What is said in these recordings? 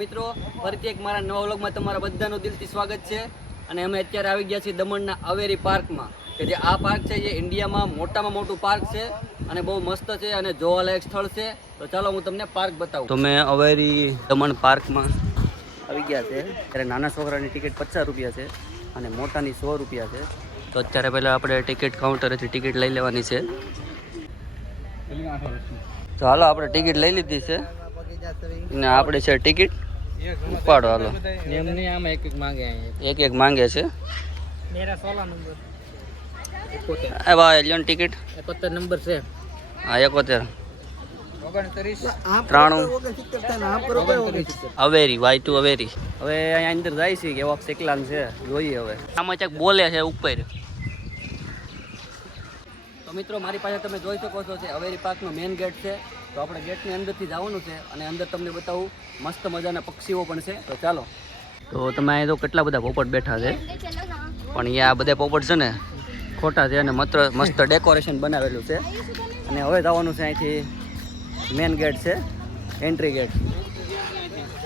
મિત્રો, ફરીથી એક મારા નવા વ્લોગમાં તમારા બધાનું દિલથી સ્વાગત છે. અને અમે અત્યારે આવી ગયા છીએ દમણના અવેરી પાર્કમાં, કે જે આ પાર્ક છે એ ઇન્ડિયામાં મોટામાં મોટું પાર્ક છે અને બહુ મસ્ત છે અને જોવાલાયક સ્થળ છે. તો ચાલો હું તમને પાર્ક બતાવું. તો મેં અવેરી દમણ પાર્કમાં આવી ગયા છે. ત્યારે નાના છોકરાની ટિકિટ પચાસ રૂપિયા છે અને મોટાની સો રૂપિયા છે. તો અત્યારે પહેલાં આપણે ટિકિટ કાઉન્ટરેથી ટિકિટ લઈ લેવાની છે. હાલો, આપણે ટિકિટ લઈ લીધી છે. ને આપણે છે ટિકિટ. ઉપાડો હાલો. એમને આમાં એક એક માંગે એક. એક માંગે છે. મેરા સોલા નંબર. એ ભાઈ ટિકિટ. એકોતેર નંબર છે. હા એકોતેર. ત્રાણું. અવેરી વાય ટુ અવેરી. હવે અહીંયા અંદર જાય છે કે એવા સેકલાન છે જોઈએ હવે. આમાં ક્યાંક બોલે છે ઉપર. તો મિત્રો મારી પાસે તમે જોઈ શકો છો કે અવેરી પાર્કનો મેઇન ગેટ છે. તો આપણે ગેટની અંદરથી જવાનું છે અને અંદર તમને બતાવું, મસ્ત મજાના પક્ષીઓ પણ છે. તો ચાલો. તો તમે અહીં તો કેટલા બધા પોપટ બેઠા છે? પણ અહીંયા બધા પોપટ છે ને, ખોટા છે અને માત્ર મસ્ત ડેકોરેશન બનાવેલું છે. અને હવે જવાનું છે અહીંથી મેન ગેટ છે, એન્ટ્રી ગેટ.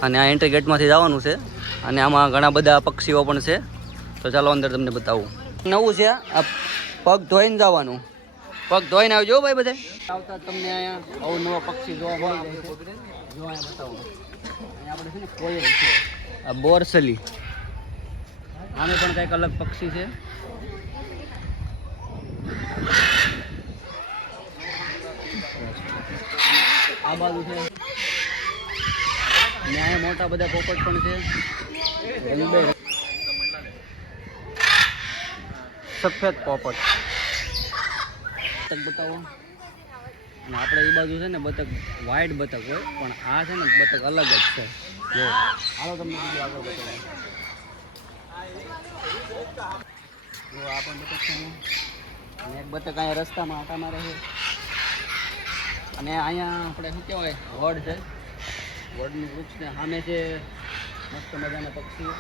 અને આ એન્ટ્રી ગેટમાંથી જવાનું છે અને આમાં ઘણા બધા પક્ષીઓ પણ છે. તો ચાલો અંદર તમને બતાવું. નવું છે આ પગ ધોઈને જવાનું. પગ ધોઈને આવજો ભાઈ બધા. આવતા તમને અહીંયા અવનવા પક્ષી જોવા મળી જો અહીંયા બતાવો. બોરસલી. આમે પણ કંઈક અલગ પક્ષી છે. આ બાજુ છે. અહીંયા મોટા બધા પોપટ પણ છે. સફેદ પોપટ. બતક બતાવો. અને આપણે એ બાજુ છે ને બતક વ્હાઈટ બતક હોય, પણ આ છે ને બતક અલગ જ છે. જો, હાલો તમને બીજું આગળ બતાવો. જો, આ પણ બતક અને એક બતક અહીંયા રસ્તામાં આટા મારે અને અહીંયા આપણે શું કહેવાય, વડ છે. વડનું વૃક્ષ ને સામે છે મસ્ત મજાના પક્ષીઓ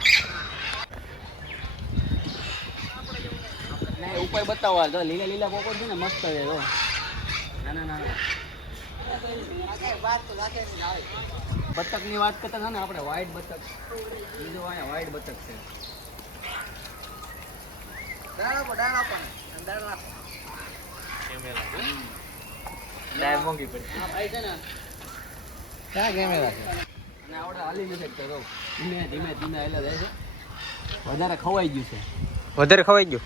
ને ઉપર બતાવવા જો લીલા લીલા પોપટ છે ને મસ્ત છે જો. નાના નાના. બતકની વાત કરતા ને આપણે વ્હાઈટ બતક. બીજો અહીંયા વ્હાઈટ બતક છે. ને. વધારે ખવાઈ ગયું છે. વધારે ખવાઈ ગયું?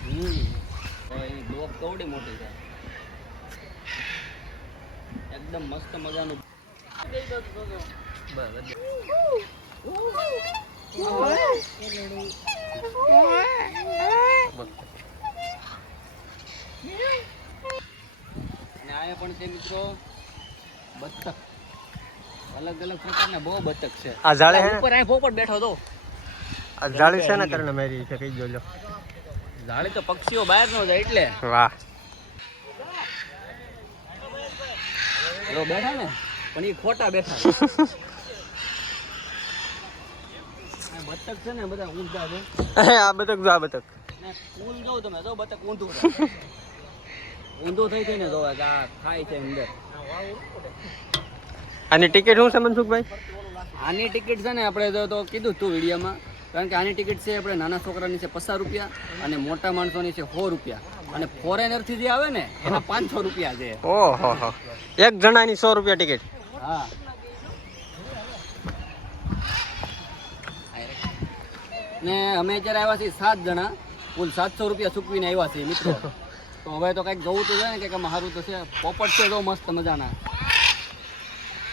કવડી મોટી છે. એકદમ મસ્ત મજાનું. અને આયા પણ છે મિત્રો બતક. અલગ અલગ પ્રકારના બહુ બતક છે. આ જાળે ઉપર અહીંયા પોપટ બેઠો તો. આ જાળી છે ને કારણે મેરી છે કહી જોજો જાળી તો પક્ષીઓ બહાર નો જાય એટલે. વાહ. જો બેઠા ને? પણ એ ખોટા બેઠા. બતક છે ને બધા ઊંધા છે. આ બતક જો આ બતક. ઊંધ જોઉં તમે જો બતક ઊંધું ઊંધું થઈ થઈને જોવે કે આ ખાય છે અંદર. આની ટિકિટ શું છે મનસુખભાઈ? આની ટિકિટ છે ને આપણે તો કીધું જ તું વિડીયોમાં. કારણ કે આની ટિકિટ છે આપણે નાના છોકરાની છે પચાસ રૂપિયા અને મોટા માણસોની છે સો રૂપિયા. અને ફોરેનરથી જે આવે ને એના પાંચસો રૂપિયા છે. ઓહો એક જણાની સો રૂપિયા ટિકિટ. હા. ને અમે અત્યારે આવ્યા છીએ સાત જણા. કુલ સાતસો રૂપિયા ચૂકવીને આવ્યા છીએ મિત્રો. તો હવે તો કંઈક જવું તો છે ને કંઈક મારું તો છે. પોપટ છે તો મસ્ત મજાના.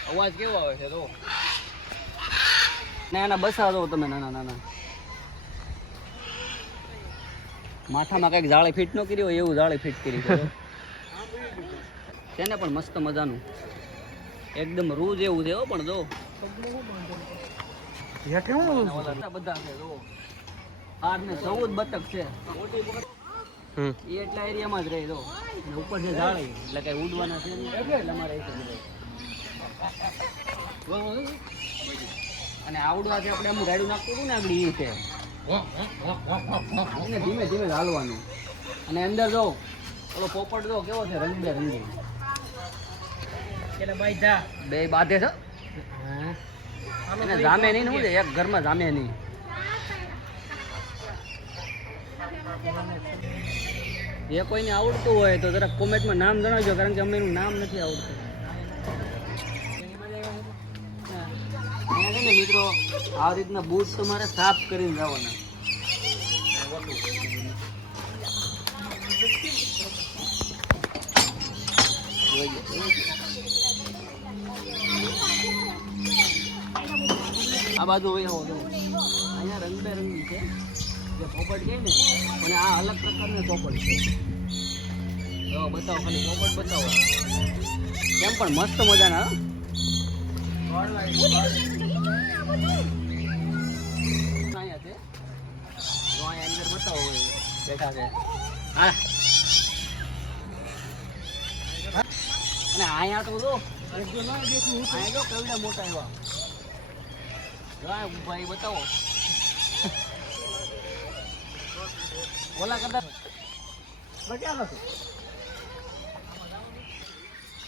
અવાજ કેવો આવે છે તો? ના ના બસ દો તમે નાના નાના. માથામાં કંઈક જાળે ફિટ ન કરી હોય એવું જાળી ફિટ કરી છે ને પણ મસ્ત મજાનું. એકદમ રૂ જેવું છે પણ જો. બધા છે જો. ચૌદ બતક છે. એ એટલા એરિયામાં જ રહે ઉપર છે એટલે કઈ ઉડવાના છે એટલે અમારે? અને આવડવાથી આપણે એમ ગાડી નાખતું હતું ને આગળ એ છે. એને ધીમે ધીમે હાલવાનું. અને અંદર જો ઓલો પોપટ જો કેવો છે રંગબેરંગી? એટલે ભાઈ જા. બે બાધે છે? એને જામે નહીં ને એક ઘરમાં જામે નહીં. જે કોઈને આવડતું હોય તો જરાક કોમેન્ટમાં નામ જણાવજો કારણ કે અમે એનું નામ નથી આવડતું. ને મિત્રો, આ રીતના બૂટ તમારે સાફ કરીને જવાના આ બાજુ અહીંયા રંગબેરંગી છે. જે પોપટ છે ને, અને આ અલગ પ્રકારની પોપટ છે. તો બતાવો, ખાલી પોપટ બતાવો. કેમ પણ મસ્ત મજાના બેઠા છે હા અને અહીંયા તો મોટા એવા એ બતાવો ઓલા કરતા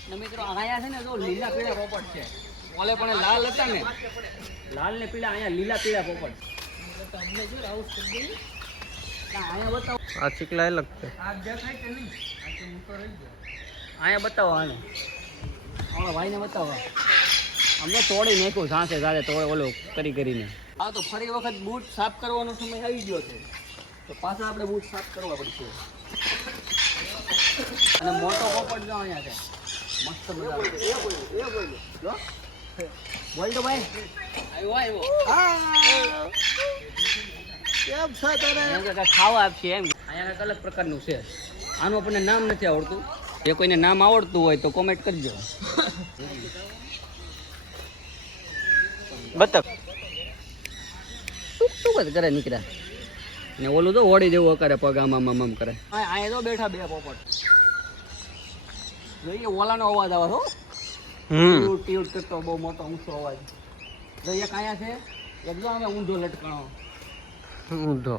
ને મિત્રો અહીંયા છે ને જો લીલા પીળા રોપટ છે ઓલે પણ લાલ હતા ને લાલ ને પીળા અહીંયા લીલા પીળા પોપટ. તમને જો રાઉસ કરી દઈએ અહીંયા બતાવો આ ચીકલા અલગ છે. અહીંયા બતાવો આને. ઓલા ભાઈને બતાવો. અમને તોડી નાખ્યું સાંસે સાથે તોડે ઓલો કરી કરીને. હા તો ફરી વખત બૂટ સાફ કરવાનો સમય આવી ગયો છે. તો પાછા આપણે બૂટ સાફ કરવા પડશે. અને મોટો પોપટ જો અહીંયા છે. મસ્ત મજાનો. જો. બોલ તો ભાઈ. આવ્યો આવ્યો. એમ કે કાંઈક ખાવા આપશે એમ. અહીંયા એક અલગ પ્રકારનું છે. આનું આપણને નામ નથી આવડતું. જે કોઈને નામ આવડતું હોય તો કોમેન્ટ કરજો. બતક શું જ કરે નીકળ્યા? ને ઓલું તો ઓડી જેવું કરે પગ આમ આમ આમ આમ કરે. અહીંયા તો બેઠા બે પોપટ. જોઈએ ઓલાનો અવાજ આવે હો. હમ. ટીયુટ ટીયુટ કરતો બહુ મોટો ઊંચો અવાજ. તો એક અહીંયા છે એક જો અમે ઊંધો લટકણો. ઊંધો.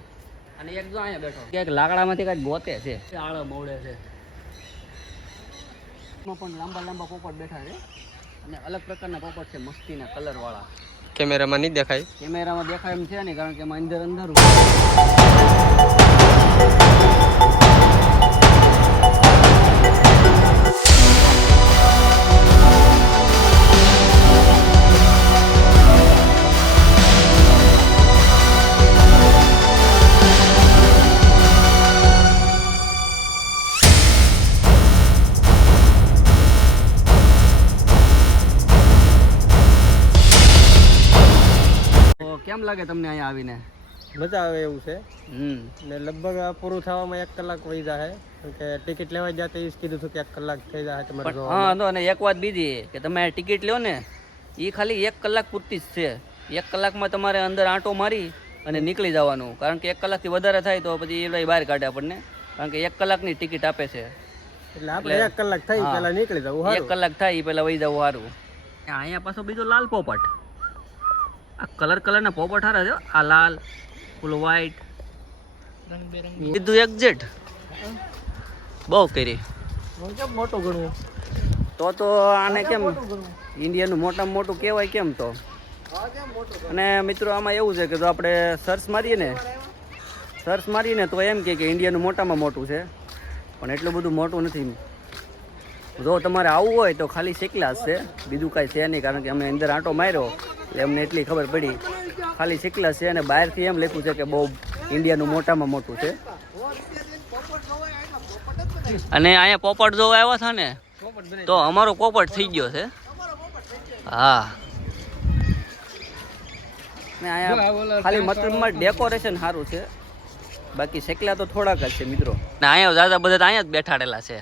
અને એક જો અહીંયા બેઠો. ક્યાંક લાકડામાંથી કાંઈક ગોતે છે. આળો મોડે છે. પણ લાંબા લાંબા પોપટ બેઠા છે. અને અલગ પ્રકારના પોપટ છે મસ્તીના કલરવાળા. કેમેરામાં નહીં દેખાય? કેમેરામાં દેખાય એમ છે નહીં કારણ કે એમાં અંદર અંધારું કેમ લાગે તમને અહીંયા આવીને? મજા આવે એવું છે. હમ. ને લગભગ આ પૂરું થવામાં એક કલાક વહી જાય કે ટિકિટ લેવા જાય એ કીધું હતું કે એક કલાક થઈ જાય તમારે હા તો અને એક વાત બીજી કે તમે ટિકિટ લ્યો ને એ ખાલી એક કલાક પૂરતી જ છે. એક કલાકમાં તમારે અંદર આંટો મારી અને નીકળી જવાનું. કારણ કે એક કલાકથી વધારે થાય તો પછી એ બહાર કાઢે આપણને. કારણ કે એક કલાકની ટિકિટ આપે છે. એટલે આપણે એક કલાક થાય પહેલાં નીકળી જવું એક કલાક થાય એ પહેલાં વહી જવું સારું અહીંયા પાછો બીજો લાલ પોપટ. આ કલર કલરના પોપટ હારા છે આ લાલ ફૂલ વ્હાઈટ બીજું એક્ઝેટ બહુ કરી. મોટું ગણવું? તો તો આને કેમ ઇન્ડિયાનું મોટામાં મોટું કહેવાય કેમ તો? અને મિત્રો આમાં એવું છે કે જો આપણે સર્ચ મારીએ ને સર્ચ મારીએ ને તો એમ કહે કે ઇન્ડિયાનું મોટામાં મોટું છે. પણ એટલું બધું મોટું નથી. જો તમારે આવવું હોય તો ખાલી શીખલા જ છે. બીજું કાંઈ છે નહીં કારણ કે અમે અંદર આંટો માર્યો. એટલે અમને એટલી ખબર પડી. ખાલી શીખલા છે અને બહારથી એમ લખ્યું છે કે બહુ ઇન્ડિયાનું મોટામાં મોટું છે. અને અહીંયા પોપટ જોવા આવ્યા હતા ને તો અમારો પોપટ થઈ ગયો છે. હા. ને અહીંયા ખાલી મતલબમાં ડેકોરેશન સારું છે. બાકી શેકલા તો થોડાક જ છે મિત્રો. ને અહીંયા દાદા બધા અહીંયા જ બેઠાડેલા છે.